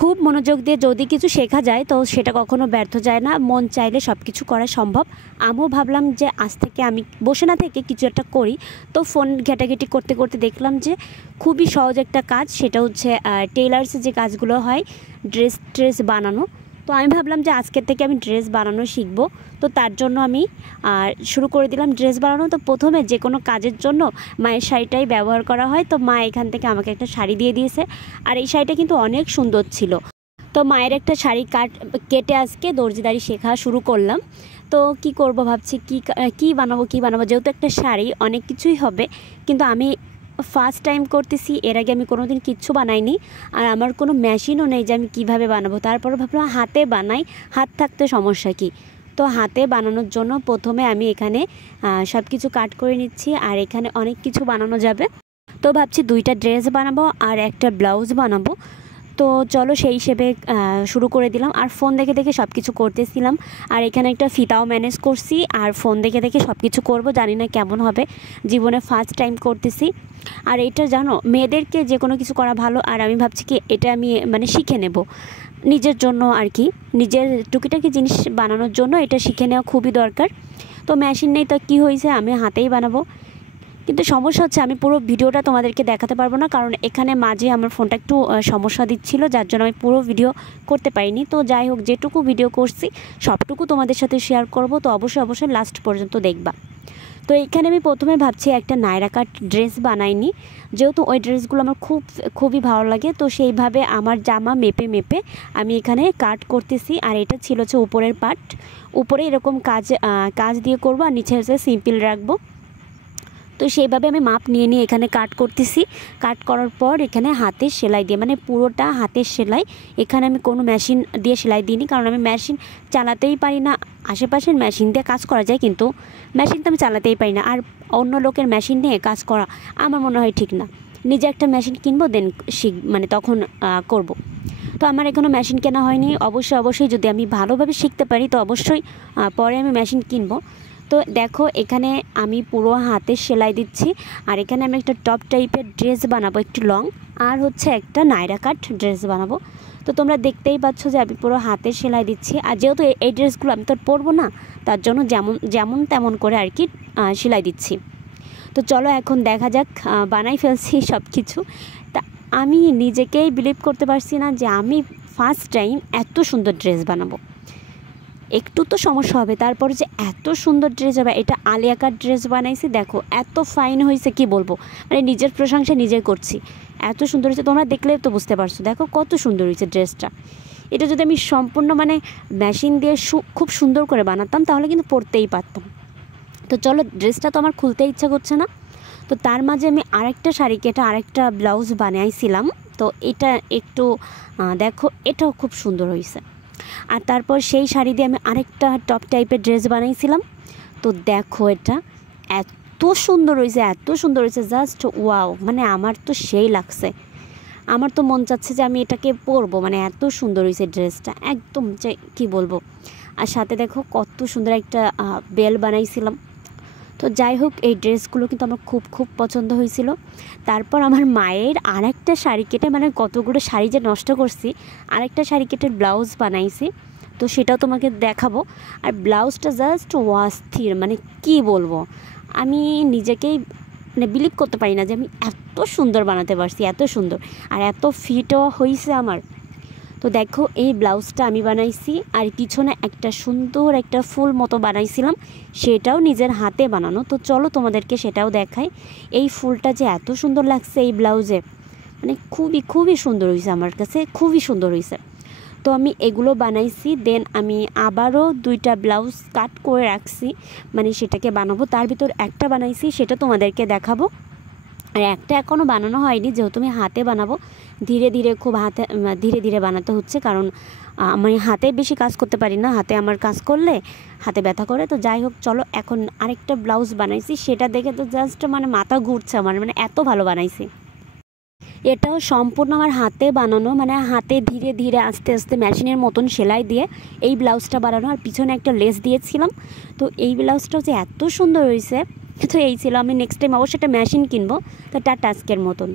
খুব মনোযোগ দিয়ে যদি কিছু শেখা যায় তো সেটা কখনো ব্যর্থ যায় না। মন চাইলে সব কিছু করা সম্ভব। আমিও ভাবলাম যে আজ থেকে আমি বসে না থেকে কিছু একটা করি। তো ফোন ঘেটাঘেটি করতে করতে দেখলাম যে খুবই সহজ একটা কাজ, সেটা হচ্ছে টেইলার্সের যে কাজগুলো হয়, ড্রেস বানানো। তো আমি ভাবলাম যে আজকের থেকে আমি ড্রেস বানানো শিখবো। তো তার জন্য আমি শুরু করে দিলাম ড্রেস বানানো। তো প্রথমে যে কোনো কাজের জন্য মায়ের শাড়িটাই ব্যবহার করা হয়। তো মা এখান থেকে আমাকে একটা শাড়ি দিয়ে দিয়েছে, আর এই শাড়িটা কিন্তু অনেক সুন্দর ছিল। তো মায়ের একটা শাড়ি কেটে আজকে দর্জিদারি শেখা শুরু করলাম। তো কি করব ভাবছি, কি বানাবো যেহেতু একটা শাড়ি অনেক কিছুই হবে, কিন্তু আমি ফার্স্ট টাইম করতেছি। এর আগে আমি কোনো দিন কিচ্ছু বানাইনি, আর আমার কোনো মেশিনও নেই যে আমি কিভাবে বানাবো। তারপর ভাবলাম হাতে বানাই, হাত থাকতে সমস্যা কি। তো হাতে বানানোর জন্য প্রথমে আমি এখানে সব কিছু কাট করে নিচ্ছি, আর এখানে অনেক কিছু বানানো যাবে। তো ভাবছি 2টা ড্রেস বানাবো আর একটা ব্লাউজ বানাবো। তো চলো সেই হিসেবে শুরু করে দিলাম। আর ফোন দেখে দেখে সব কিছু করতেছিলাম, আর এখানে একটা ফিতাও ম্যানেজ করছি, আর ফোন দেখে দেখে সব কিছু করবো। জানি না কেমন হবে, জীবনে ফার্স্ট টাইম করতেছি। আর এটা জানো, মেয়েদেরকে যে কোনো কিছু করা ভালো, আর আমি ভাবছি কি এটা আমি মানে শিখে নেব নিজের জন্য আর কি, নিজের টুকিটাকি জিনিস বানানোর জন্য এটা শিখে নেওয়া খুবই দরকার। তো মেশিন নেই তো কী হয়েছে, আমি হাতেই বানাবো। কিন্তু সমস্যা হচ্ছে আমি পুরো ভিডিওটা তোমাদেরকে দেখাতে পারবো না, কারণ এখানে মাঝে আমার ফোনটা একটু সমস্যা দিচ্ছিল, যার জন্য আমি পুরো ভিডিও করতে পারিনি। তো যাই হোক, যেটুকু ভিডিও করছি সবটুকু তোমাদের সাথে শেয়ার করব। তো অবশ্যই লাস্ট পর্যন্ত দেখবা। তো এখানে আমি প্রথমে ভাবছি একটা নায়রা কাট ড্রেস বানাইনি, যেহেতু ওই ড্রেসগুলো আমার খুবই ভালো লাগে। তো সেইভাবে আমার জামা মেপে আমি এখানে কাট করতেছি। আর এটা ছিল হচ্ছে উপরের পার্ট, উপরে এরকম কাজ দিয়ে করবো, আর নিচে হচ্ছে সিম্পল রাখবো। তো সেইভাবে আমি মাপ নিয়ে এখানে কাট করতেছি। কাট করার পর এখানে হাতের সেলাই দিয়ে, মানে পুরোটা হাতের সেলাই। এখানে আমি কোনো মেশিন দিয়ে সেলাই দিইনি, কারণ আমি মেশিন চালাতেই পারি না। আশেপাশের মেশিন দিয়ে কাজ করা যায়, কিন্তু মেশিন তো আমি চালাতেই পারি না। আর অন্য লোকের মেশিন নিয়ে কাজ করা আমার মনে হয় ঠিক না। নিজে একটা মেশিন কিনবো, দেন মানে তখন করব। তো আমার এখনও মেশিন কেনা হয়নি। অবশ্যই যদি আমি ভালোভাবে শিখতে পারি তো অবশ্যই পরে আমি মেশিন কিনবো। তো দেখো, এখানে আমি পুরো হাতের সেলাই দিচ্ছি, আর এখানে আমি একটা টপ টাইপের ড্রেস বানাবো, একটু লং, আর হচ্ছে একটা নায়রা কাট ড্রেস বানাবো। তো তোমরা দেখতেই পাচ্ছ যে আমি পুরো হাতের সেলাই দিচ্ছি। আর যেহেতু এই ড্রেসগুলো আমি তো পরবো না, তার জন্য যেমন তেমন করে আর কি সেলাই দিচ্ছি। তো চলো এখন দেখা যাক, বানাই ফেলছি সব কিছু। তা আমি নিজেকেই বিলিভ করতে পারছি না যে আমি ফার্স্ট টাইম এত সুন্দর ড্রেস বানাবো। একটু তো সমস্যা হবে, তারপর যে এত সুন্দর ড্রেস হবে। এটা আলিয়া কাট ড্রেস বানাইছি, দেখো এত ফাইন হয়েছে, কি বলবো, মানে নিজের প্রশংসা নিজে করছি। এত সুন্দর হয়েছে, তোমরা দেখলে তো বুঝতে পারছো। দেখো কত সুন্দর হয়েছে ড্রেসটা। এটা যদি আমি সম্পূর্ণ মানে মেশিন দিয়ে খুব সুন্দর করে বানাতাম, তাহলে কিন্তু পরতেই পারতাম। তো চলো, ড্রেসটা তো আমার খুলতে ইচ্ছা করছে না। তো তার মাঝে আমি আরেকটা শাড়ি কেটে আরেকটা ব্লাউজ বানাইছিলাম। তো এটা একটু দেখো, এটাও খুব সুন্দর হয়েছে। আর তারপর সেই শাড়ি দিয়ে আমি আরেকটা টপ টাইপের ড্রেস বানাইছিলাম। তো দেখো, এটা এত সুন্দর হয়েছে, জাস্ট ওয়াও, মানে আমার তো সেই লাগছে। আমার তো মন চাচ্ছে যে আমি এটাকে পরবো, মানে এত সুন্দর হয়েছে ড্রেসটা, একদম যে কী বলবো। আর সাথে দেখো কত সুন্দর একটা বেল বানাইছিলাম। তো যাই হোক, এই ড্রেসগুলো কিন্তু আমার খুব পছন্দ হয়েছিল। তারপর আমার মায়ের আরেকটা শাড়ি কেটে, মানে কতগুলো শাড়ি যে নষ্ট করছি, আরেকটা শাড়ি কেটে ব্লাউজ বানাইছি। তো সেটাও তোমাকে দেখাবো। আর ব্লাউজটা জাস্ট অস্থির, মানে কি বলবো, আমি নিজেকেই মানে বিলিভ করতে পারি না যে আমি এত সুন্দর বানাতে পারছি, এত সুন্দর, আর এত ফিটও হয়েছে আমার। তো দেখো, এই ব্লাউজটা আমি বানাইছি, আর পিছনে একটা সুন্দর একটা ফুল মতো বানাইছিলাম, সেটাও নিজের হাতে বানানো। তো চলো তোমাদেরকে সেটাও দেখাই। এই ফুলটা যে এত সুন্দর লাগছে এই ব্লাউজে, মানে খুবই সুন্দর হয়েছে, আমার কাছে খুবই সুন্দর হয়েছে। তো আমি এগুলো বানাইছি, দেন আমি আবারও 2টা ব্লাউজ কাট করে রাখছি, মানে সেটাকে বানাবো। তার ভিতর একটা বানাইছি, সেটা তোমাদেরকে দেখাবো। আর একটা এখনও বানানো হয়নি, যেহেতু আমি হাতে বানাবো। ধীরে ধীরে বানাতে হচ্ছে, কারণ আমি হাতে বেশি কাজ করতে পারি না। হাতে আমার কাজ করলে হাতে ব্যথা করে। তো যাই হোক, চলো এখন আরেকটা ব্লাউজ বানাইছি, সেটা দেখে তো জাস্ট মানে মাথা ঘুরছে আমার, মানে এত ভালো বানাইছি। এটাও সম্পূর্ণ আমার হাতে বানানো, মানে হাতে ধীরে আস্তে মেশিনের মতন সেলাই দিয়ে এই ব্লাউজটা বানানো। আর পিছনে একটা লেস দিয়েছিলাম। তো এই ব্লাউজটাও যে এত সুন্দর হয়েছে। তো এই ছিল, আমি নেক্সট টাইম অবশ্যই একটা মেশিন কিনবো। তো টাটা, আজকের মতন।